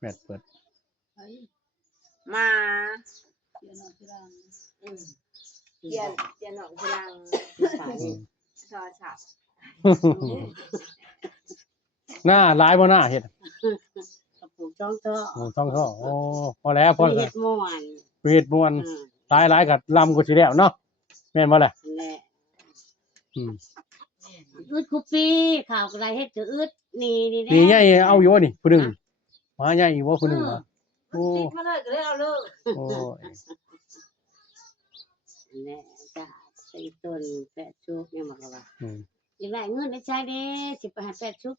แมทเปิดมาเกียนหนองพลังสายชอฉับหน้าร้ายบ่หน้าเฮ็ดกระปุกช่องท่อช่องท่อโอ้พอแล้วพอแล้ว เฮ็ดม่วนเฮ็ดม่วนหลายๆก็ลำก็สิแล้วเนาะแม่นบ่ล่ะแหละอึดคุปีข่าวอะไรเฮ็ดจะอึดนี่ใหญ่เอาอยู่นี่ผู้นึงมาใหญ่อยู่บ่ผู้นึงว่าโอ้ติดมาเลยก็ได้เอาเลยโอ้ยแหละจ้ะใส่ต้นแปะชุกเนี่ยมันก็ว่าอยากได้เงินได้ใช้เด้สิไปหาแปะชุก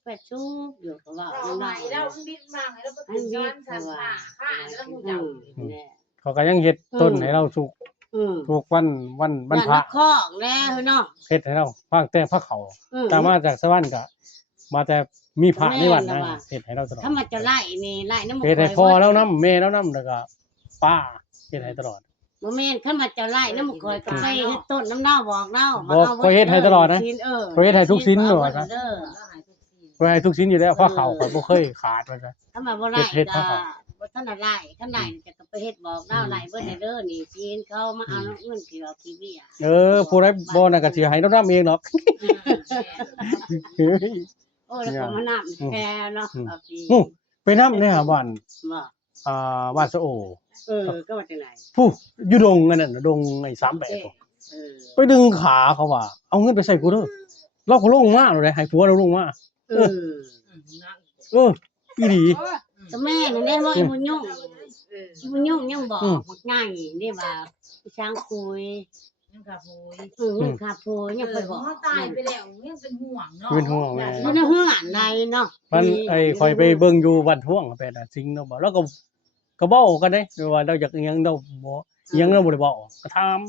อยู่ก็ว่าเอาใหม่แล้วบิดมาให้เราบ่ถึงซ้อนสันป่าค่าแล้วฮู้จักแหละเขาก็ยังเฮ็ดต้นให้เราทุกวันพระของแล้วเนาะเฮ็ดให้เราพากแต่พระเขาตามมาจากสวรรค์ก็มาแต่มีพระในวัดนะเฮ็ดให้เราตลอดถ้ามันจะไล่นี่ไล่นำเฮ็ดให้พ่อแล้วนำแม่แล้วนำแล้วก็ป้าเฮ็ดให้ตลอดบ่แม่นคันมันจะไล่นำคอยก็ไปเฮ็ดต้นน้ำเน่าบอกเนาก็เฮ็ดให้ตลอดนะก็เฮ็ดให้ทุกชิ้นอยู่ว่าซะก็ให้ทุกชิ้นอยู่แล้วพระเขาก็บ่เคยขาดว่าซะถ้ามาบ่ไล่ก็บ่ทันได้ไล่คันไล่จะไปเฮ็ดบอกเนาไล่เบิดให้เด้อนี่ชิ้นเขามาเอาเงินที่เราขี้เบี้ยผู้ใดบ่น่ะก็สิให้เรานำเองดอกโอ้แล้วก็มาน้ำแพ้เนาะไปน้ำเนี่ยบ้านบ้านสะโอก็ว่าจังได๋ผู้อยู่ดงอันนั้นดงไอ้38ไปดึงขาเขาว่าเอาเงินไปใส่กูเด้อเราก็ลงมาเลยให้ผัวเราลงมาอีหลีก็แม่นั่นแหละว่าอีบุญยงยังบอกง่ายนี่ว่าช้างคุยยังขาพูยขาพูยยังไปบอกตายไปแล้วยังเป็นห่วงเนาะเป็นห่วงแม่มันเฮือนในเนาะมันคอยไปเบิ่งอยู่วัดท่วงไปน่ะสิงเนาะบ่แล้วก็เว้ากันเด้ว่าเราอยากอีหยังเราบ่อีหยังเราบ่ได้เว้าก็ถาม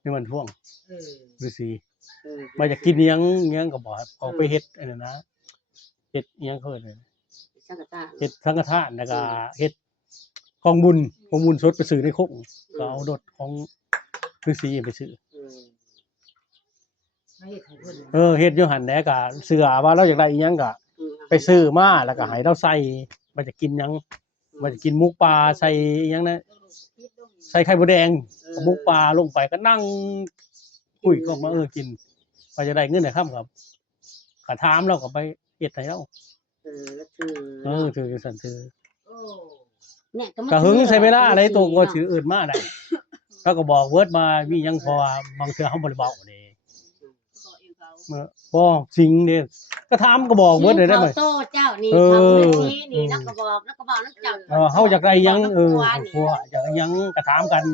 ในวันท่วงฤาษีมาอยากกินอีหยังก็บอกเขาไปเฮ็ดอันนั้นนะเฮ็ดอีหยังเพิ่นเฮ็ดสังฆทานแล้วก็เฮ็ดกองบุญสดไปซื้อในคุกก็เอารถของฤาษีไปซื้อเฮ็ดอยู่หั่นแหละก็เสื้อว่าเราอยากได้อีหยังก็ไปซื้อมาแล้วก็ให้เราใส่ว่าจะกินหยังว่าจะกินหมูปลาใส่อีหยังนะใส่ไข่มดแดงหมูปลาลงไปก็นั่งคุยก็มากินว่าจะได้เงินได้ค่ำครับก็ถามเราก็ไปเฮ็ดให้เราถือสั่นถือเนี่ยก็หึงใช้เวลาอะไรตัวก็ถืออื่นมาได้เขาก็บอกเวิร์ดมามีหยังพอบางเทื่อเฮาบ่ได้เว้าเด้บ่จริงเด้ก็ถามก็บอกเวิร์ดได้มั้ยโตเจ้านี่ทำนี้นี่แล้วก็บอกนำเจ้าเฮาอยากได้หยังผัวอยากหยังก็ถามกัน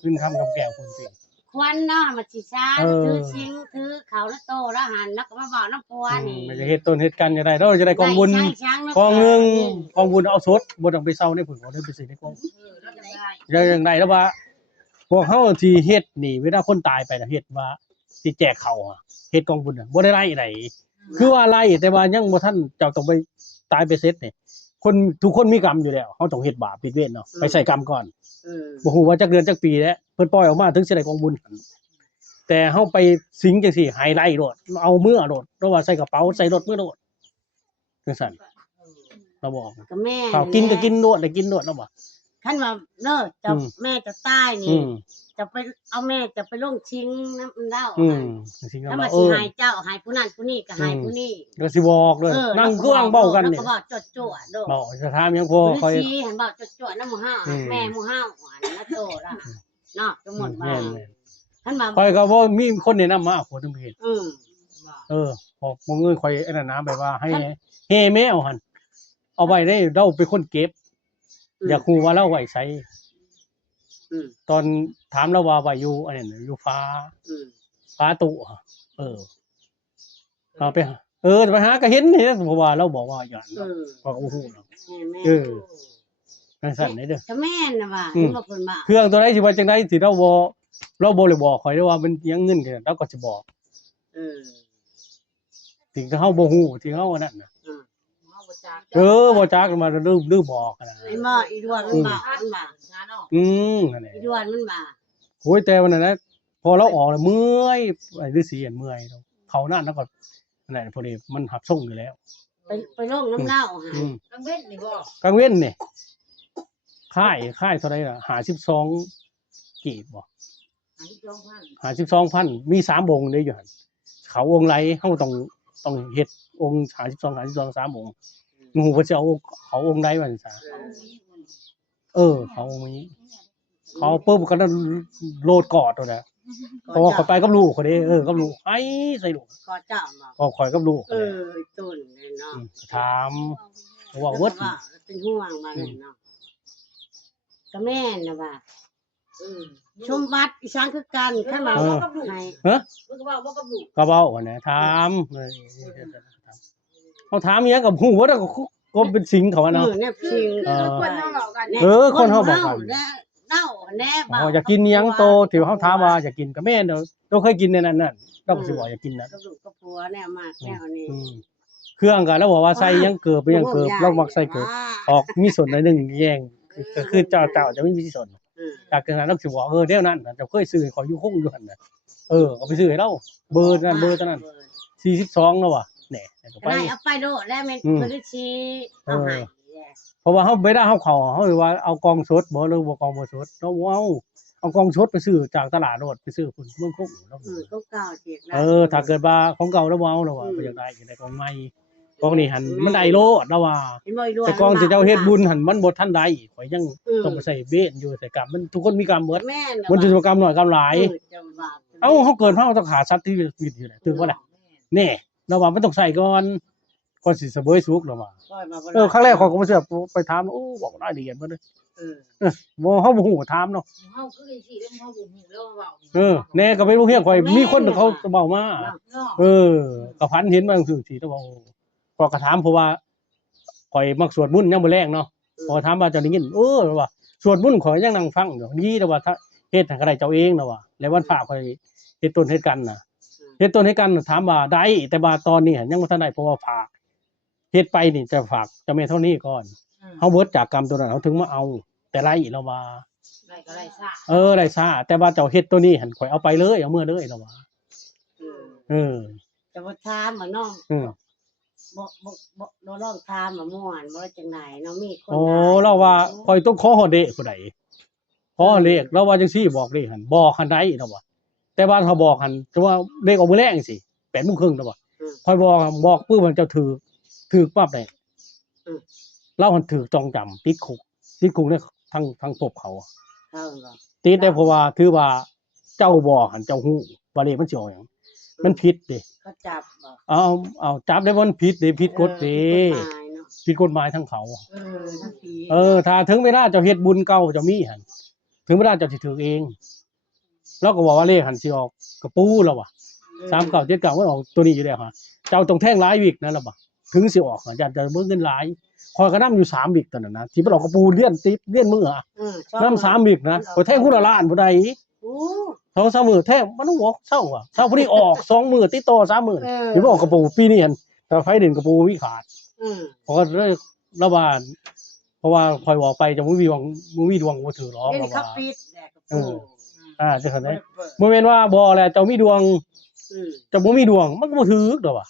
ขึ้นคำกับแก้วคนสิควันเนาะมาสิซ่าถือชิงถือเขาแล้วโตแล้วหันแล้วก็มาบอกน้ำผัวนี่มันจะเฮ็ดต้นเฮ็ดกันจะได้เราจะได้กองบุญกองนึงกองบุญเอาสดบ่ต้องไปเซาในผุนบ่ได้ไปสิในกองอย่างใดแล้วว่าพวกเฮาที่เฮ็ดนี่เวลาคนตายไปน่ะเฮ็ดว่าสิแจกเขาเฮ็ดกองบุญน่ะบ่ได้ไล่ไดคือว่าไล่แต่ว่ายังบ่ทันเจ้าต้องไปตายไปเสร็จนี่คนทุกคนมีกรรมอยู่แล้วเฮาต้องเฮ็ดบาปผิดเวรเนาะไปใส่กรรมก่อนบ่ฮู้ว่าจักเดือนจักปีแล้วเพิ่นปล่อยออกมาถึงสิได้กองบุญแต่เฮาไปสิงจังซี่ไฮไลท์โลดเอามือโลดเพราะว่าใส่กระเป๋าใส่รถมือโลดจังซั่นเราบอกก็แม่ข้าวกินก็กินโลดได้กินโลดแล้วบ่คันว่าเด้อจะแม่จะตายนี่จะไปเอาแม่จะไปลงชิงน้ำเล่าถ้ามาสิหายเจ้าหายผู้นั้นผู้นี้ก็หายผู้นี้ก็สิบอกเลยนั่งเครื่องเว้ากันนี่ก็บอกจ่ๆโดบอกจะถามยังพอค่อยสิเห็นบอกจ่ๆนำหมู่เฮาแม่หมู่เฮานะโตล่ะเนาะทั้งหมดว่าท่านว่าข่อยก็บ่มีคนแนะนำมาคนทั้งประเทศบอกบ่เงินข่อยอันนั้นนะแบบว่าให้เฮแมวหั่นเอาไว้ได้เราเป็นคนเก็บอยากฮู้ว่าเราไว้ไสตอนถามเราว่าไว้อยู่อันนั้นอยู่ฟ้าตุเอาไปไปหาก็เห็นนี่เพราะว่าเราบอกว่าอย่างนั้นก็บ่ฮู้เนาะจังซั่นเด้อก็แม่นน่ะว่าบ่เพิ่นว่าเครื่องตัวใดสิว่าจังได๋สิเราบ่ได้บอกข่อยได้ว่ามันยังเงินกันเราก็สิบอกถึงเฮาบ่ฮู้ที่เฮาอันนั้นน่ะบ่จักมาลืมบอกนะไอ้หม้ออีดวนมันบ่นั่นแหละอีดวนมันบ่โอ้ยแต่วันนั้นนะพอเราออกแล้วเมื่อยไอ้ฤาษีเมื่อยเขานั่นแล้วก็นั่นแหละพอดีมันหับส่งอยู่แล้ว ไปลงน้ำเหล้าหา อืม กังเว้นนี่บ่ กลางเว้นนี่ค่ายเท่าไหร่ล่ะ52กีบบ่ 2,000 52,000มี3องค์เด้อยู่หั่นเขาองค์ไรเฮาต้องเฮ็ดองค์52 3องค์หมู่เพิ่นสิเอาเขาองค์ใดว่าซั่นซะเขาองค์นี้เขาปุ๊บก็นั่นโลดกอดตัวน่ะเพราะว่าเขาไปกับลูกเขาเด้กับลูกไอ้ใส่ลูก ก็เจ้ามา ก็ข่อยกับลูก ต้นเลยเนาะ ถามว่าเวิด เป็นห่วงมาเลยเนาะก็แม่นนะว่าชมบัตรอีสานคือกันข้างหลังให้ ฮะ มึงก็ว่าบ่กับลูก ก็เว้าว่านะถามเขาถามอีหยังกับฮู้ว่าก็เป็นสิ่งเขาอะเนาะ แนบชิง คนเฮาเว้ากัน คนเฮาบอกกัน เด้าแน่บ่ อยากกินอิหยังโตที่เขาถามว่าอยากกินก็แม่นเราเคยกินในนั้นน่ะเราก็สิบอกอยากกินนะ กับลูกกับผัวแน่มากแน่นี้ เครื่องก็แล้วบอกว่าใส่หยังเกิบไปหยังเกิบเรามักใส่เกิบออกมีส่วนหน่อยนึงแย่งก็คือเจ้าจะไม่มีส่วนจากนั้นเราสิบอกเดี๋ยวนั้นจะเคยซื้อขออยู่คงอยู่หั่นน่ะเอาไปซื้อให้เราเบอร์นั้น42แล้วว่ะแหน่ก็ไป ได้เอาไปโลดแล้วแม่นบ่ได้ชี้เอาให้ เพราะว่าเฮาไม่ได้เฮาเข้าเฮาว่าเอากองสดบ่หรือบ่กองบ่สดเนาะเอากองสดไปซื้อจากตลาดโลดไปซื้อพุ่นเมืองคงเนาะ ก็เก่าเจ็ด ถ้าเกิดว่าของเก่าแล้วบ่เอาแล้วว่าบ่อยากได้อยากได้ของใหม่ของนี่หันมันได้โลดแล้วว่าแต่กองที่เจ้าเฮ็ดบุญหันมันบ่ทันได้ข่อยยังต้องไปใส่เบสอยู่ใส่กรรมมันทุกคนมีกรรมเบิด แม่น มันสิกรรมน้อยกรรมหลายเอ้าเฮาเกิดมาต้องขาสัตว์ที่ชีวิตอยู่น่ะถึงบ่ล่ะแน่แล้วว่ามันต้องใส่ก่อนสิเสวยสุขแล้วว่าครั้งแรกข้อยก็บ่เชื่อไปถามบอกรายละเอียดเบิดเลยบ่เฮาบ่ฮู้ถามเนาะ เฮาคือจังซี่แล้วเฮาบ่ฮู้แล้วเว้า แน่ก็ไปโรงเรียนข่อยมีคนเขาเว้ามา เนาะ ก็พันเห็นมาจังซี่สิตะบ่พอก็ถามเพราะว่าข่อยมักสวดมนต์ยามมื้อแลงเนาะพอถามว่าเจ้าได้ยินว่าสวดมนต์ข่อยยังนั่งฟังอยู่ดีแต่ว่าถ้าเฮ็ดให้ก็ได้เจ้าเองนะว่าแล้ววันพระข่อยเฮ็ดต้นเฮ็ดกันน่ะเฮ็ดต้นเฮ็ดกันถามว่าได้แต่ว่าตอนนี้ยังบ่ทันได้เพราะว่าฝากเฮ็ดไปนี่จะฝากเจ้าแม่เท่านี้ก่อนเฮาเบิดจากกรรมตัวนั้นเฮาถึงมาเอาแต่ไรแล้วว่า ได้ก็ได้ซ่า ได้ซ่าแต่ว่าเจ้าเฮ็ดตัวนี้หั่นข่อยเอาไปเลยเอาเมื่อเลยแล้วว่าจะบ่ถามว่าน้องบ่ลองถามว่าม่วนบ่จังได๋เนาะมีคนเราว่าข่อยต้องขอฮอดเดะผู้ใดขอเลขเราว่าจังซี่บอกเลขหั่นบอกหั่นได้แล้วว่าแต่ว่าถ้าบอกหั่นจะว่าเลขออกมื้อแรงสิ8:30นแล้วว่าข่อยบอกปึ๊บมันเจ้าถูกปั๊บได้เราหั่นถูกจองจำติดคุกเนี่ยทั้งปบเขาติดได้เพราะว่าถือว่าเจ้าบอกหั่นเจ้าฮู้ว่าเลขมันสิออกหยังมันผิดเด้ เขาจับบ่ เอาจับได้มันผิดเด้ผิดกฎเด้ผิดกฎหมายทั้งเขาทั้งปีถ้าถึงเวลาเจ้าเฮ็ดบุญเก่าเจ้ามีหั่นถึงเวลาเจ้าสิถูกเองเราก็บอกว่าเลขหั่นสิออกกระปูแล้วว่ะ3979มันออกตัวนี้อยู่แล้วฮะเจ้าต้องแท่งหลายวิกนั่นล่ะบ่ถึงสิออกจะเบิ่งเงินหลายคอยก็นำอยู่3วิกตอนนั้นนะที่มันออกกระปูเลื่อนติดเลื่อนมือนำ3วิกนะบ่แท่งคนละล้านบ่ได้2-3มื้อแท่งมันต้องบอกเช้าอ่ะเช้าพุ่นนี้ออก2มื้อติดต่อ3มื้อสิบ่ออกกระปูปีนี้หั่นแต่ไฟเด่นกระปูมีขาดเพราะเลยระบาดเพราะว่าคอยบอกไปจะบ่มีดวงบ่ถือหรอกว่าเขาปิดแหละกระปูจังซั่นเด้บ่แม่นว่าบ่แหละเจ้ามีดวงเจ้าบ่มีดวงมันก็บ่ถูกดอกว่ะ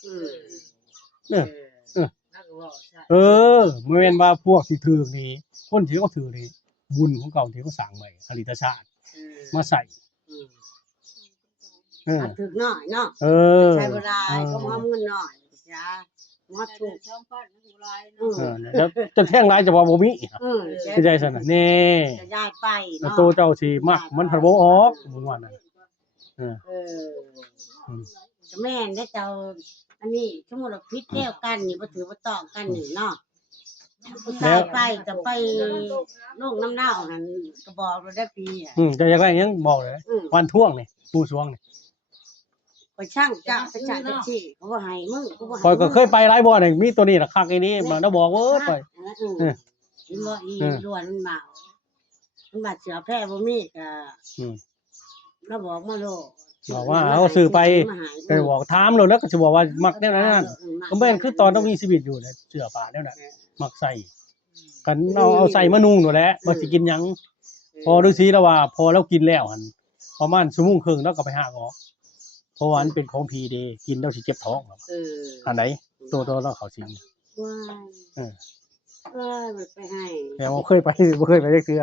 บ่แม่นว่าพวกที่ถูกนี่คนที่เขาถูกนี่บุญของเก่าที่เขาสร้างไว้อริตชาติมาใส่ถูกน้อยเนาะใช้บ่ได้ก็บ่เงินน้อยจ้ามาถูกช่องฟันมันอยู่หลายเนาะแล้วจะแท่งหลายจะว่าบ่มีเข้าใจซั่นน่ะนี่จะย้ายไปเนาะโตเจ้าสิมักมันพันบ่ออกบ่ว่านั่นแม่นได้เจ้าอันนี้สมมุติว่าผิดแล้วกันนี่บ่ถือบ่ต้องกันนี่เนาะตายไปจะไปลูกน้ำเน่าหั่นก็บอกเราได้ปีจะอยากได้หยังบอกเลยวันท่วงนี่ปูสวงนี่ไปช่างจ้าไปช่างจังซี่เขาบ่ให้มึงกูบ่ให้ข่อยก็เคยไปหลายบ่นี่มีตัวนี้ล่ะคักอีนี้บ่ได้บอกเว้ยไปอีบ่อีล้วนมันมาเสือแพร่บ่มีก็เราบอกมาโลบอกว่าเอาซื้อไปก็บอกถามแล้วก็สิบอกว่ามักแนวนั้นก็แม่นคือตอนต้องมีชีวิตอยู่เนี่ยเสื้อผ้าแนวนั้นมักใส่กันเอาใส่มานุ่งนั่นแหละบ่สิกินหยังพอฤาษีแล้วว่าพอแล้วกินแล้วหั่นประมาณชั่วโมงครึ่งแล้วก็ไปหาออกเพราะว่ามันเป็นของผีเด้กินแล้วสิเจ็บท้องอันไหนตัวเราเข้าสิง ว้าย เออ มันไปให้ แต่บ่เคยไปบ่เคยไปจักเทื่อ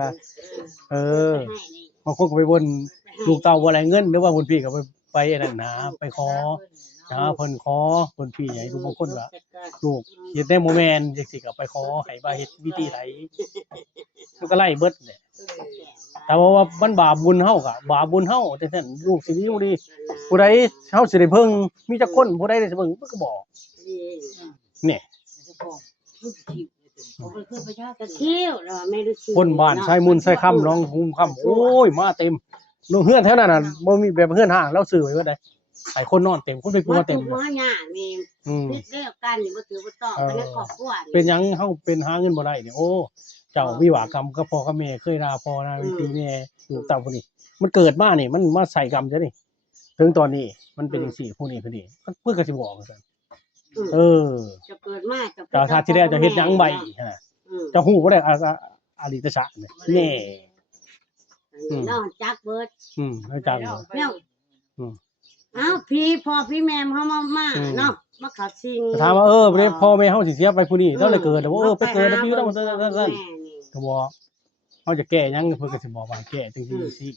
เออ ไปให้นี่ บางคนก็ไปบนลูกเต่าบ่ได้เงินหรือว่าพุ่นพี่ก็ไปอันนั้นนะไปขอเพิ่นขอเพิ่นพี่ให้ลูกบางคนก็ลูกเฮ็ดได้บ่แม่นจังซี่ก็ไปขอให้ว่าเฮ็ดวิธีใดมันก็ไล่เบิดแหละแต่ว่ามันบาปบุญเฮาก็บาปบุญเฮาแต่ซั่นลูกสิดีบ่ดีผู้ใดเฮาสิได้เพิ่งมีจักคนผู้ใดได้สิเพิ่งมันก็บอกนี่ กระเที่ยวแล้วไม่รู้สึก คนบ้านชายมุนชายค่ำน้องหุมค่ำโอ้ยมาเต็มโรงเฮือนแถวนั้นน่ะบ่มีแบบเฮือนห้างแล้วซื้อไว้ว่าได้ให้คนนอนเต็มคนไปกลัวเต็ม หัวหน้านี่ อืม พิษเรียกกันนี่บ่ถือบ่ตอบกันในครอบครัว เป็นหยังเฮาเป็นหาเงินบ่ได้เนี่ยโอ้เจ้าวิบากกรรมกับพ่อกับแม่เคยด่าพ่อนะวิธีแม่ลูกเต้าผู้นี้มันเกิดมานี่มันมาใส่กรรมซะนี่ถึงตอนนี้มันเป็นจังซี่ผู้นี้ผู้นี้เพิ่นก็สิบอกซั่นเออ จะเกิดมาจะ เจ้าชาติที่แล้วเจะเฮ็ดหยังไว้ฮะเจ้าฮู้บ่ได้อดีตชาติเนี่ยแน่ น้องจักเบิด ให้จัง เนี่ยอ้าวพี่พ่อพี่แม่เฮามาเนาะมาเข้าสิง ถามว่าบ่ได้พ่อแม่เฮาสิเสียไปผู้นี้แล้วเลยเกิดแล้วไปเกิดแล้วไปอยู่นำซั่นก็บ่เฮาจะแก้หยังเพิ่นก็สิบอกว่าแก้จังซี่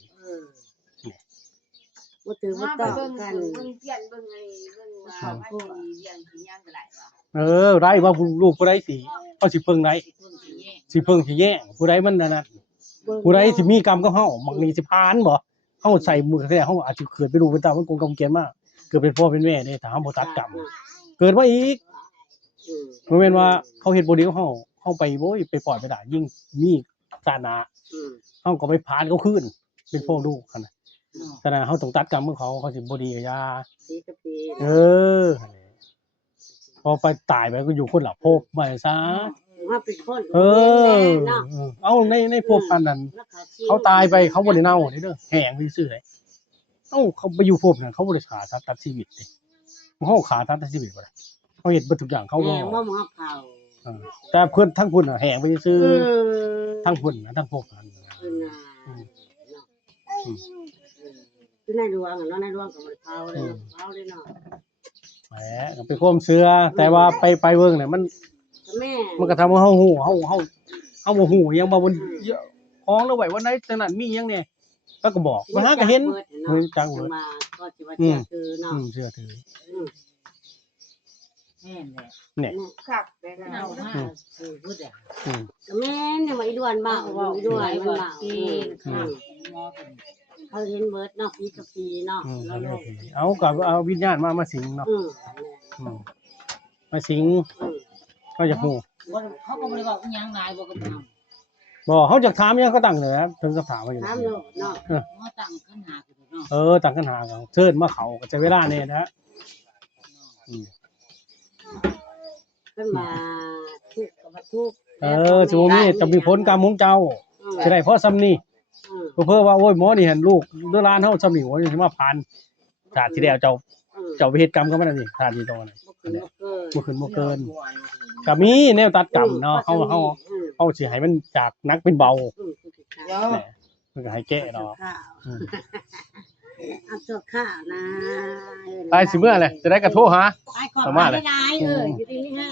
บ่ถือบ่ตอบกัน เบิ่งเพี้ยนเบิ่งไอ้เบิ่งว่าว่าสิเลี้ยงสิหยังก็ได้ว่า ได้ว่าลูกผู้ใดสิเอาสิเพิ่งได้สิเพิ่งสิแย่งผู้ใดมันนั่นน่ะผู้ใดสิมีกรรมกับเฮาบางนี้สิผ่านบ่เฮาใส่มือแท้เฮาอาจสิเกิดเป็นลูกเป็นเต้ามันกงกรรมเกณฑ์มาเกิดเป็นพ่อเป็นแม่เด้ถ้าเฮาบ่ตัดกรรมเกิดมาอีกบ่แม่นว่าเขาเฮ็ดบ่ดีกับเฮาไปโว้ยไปปล่อยไปด่ายิ่งมีศาสนาเฮาก็ไปผ่านเขาคืนเป็นพ่อลูกคั่นน่ะฉะนั้นเฮาต้องตัดกรรมของเขาสิบ่ดีก็อย่าพอไปตายไปก็อยู่คนละภพไปซะเป็นคน เอาในภพอันนั้นเขาตายไปเขาบ่ได้เน่าเด้อแห้งซื่อๆเลยเขาไปอยู่ภพนั้นเขาบ่ได้ฆ่าสัตว์ตัดชีวิตเด้เฮาฆ่าสัตว์ตัดชีวิตบ่ได้เขาเฮ็ดเบิดทุกอย่างเขา แม่ บ่ บ่มาเผา แต่เพิ่นทั้งพุ่นน่ะแห้งไปซื่อทั้งพุ่นน่ะทั้งภพนั้น คือในหลวงเนาะในหลวงก็บ่ได้เผาเลยเผาเลยเนาะ แหมก็เป็นความเชื่อแต่ว่าไปเบิ่งเนี่ยมันก็ทำให้เฮาฮู้เฮาบ่ฮู้ยังบ่บนของแล้วไว้วันไหนจังนั้นมีหยังแน่ก็บอกว่าหาก็เห็นจังเบิด มาก็สิว่าเชื่อถือเนาะ เชื่อถือ แม่นแหละ เนี่ย คักได้แล้ว เอามาคือพูดอ่ะ ก็แม่นเนี่ยว่าอีดวนบ้าอีดวนมันบ้า ปีข้างมอกัน เขาเห็นเบิดเนาะปีกับปีเนาะแล้วลูก เอากับเอาวิญญาณมาสิงเนาะมาสิงเขาจะฮู้ เขาก็บ่ได้บอกยังนายบ่ก็ทำ บ่เขาจะถามยังก็ตั้งเลยนะถึงก็ถามว่าอย่าง ถามลูกเนาะ หมอตั้งขันหาคือเนาะ ตั้งปัญหากันเชิญมาเขาก็ใช้เวลาแน่นะ เพิ่นมาทุกข์ก็บ่ทุกข์ สิบ่มีจะมีผลกรรมของเจ้าสิได้เพราะซ้ำนี่เพิ่นว่าโอ้ยหมอนี่เห็นลูกเด้อหลานเฮาซ้ำนี่ว่าสิมาผ่านชาติที่แล้วเจ้าไปเฮ็ดกรรมกับมันนี่ชาตินี้ตอนนั้นบ่ขึ้นบ่เกินก็มีแนวตัดกรรมเนาะเฮาสิให้มันจากหนักเป็นเบามันก็ให้แก้เนาะ เอาตัวข้าวนะ ไปสิเมื่อแหละจะได้กระโทรหา ไปก่อนไปได้อยู่ดีนี่ฮะ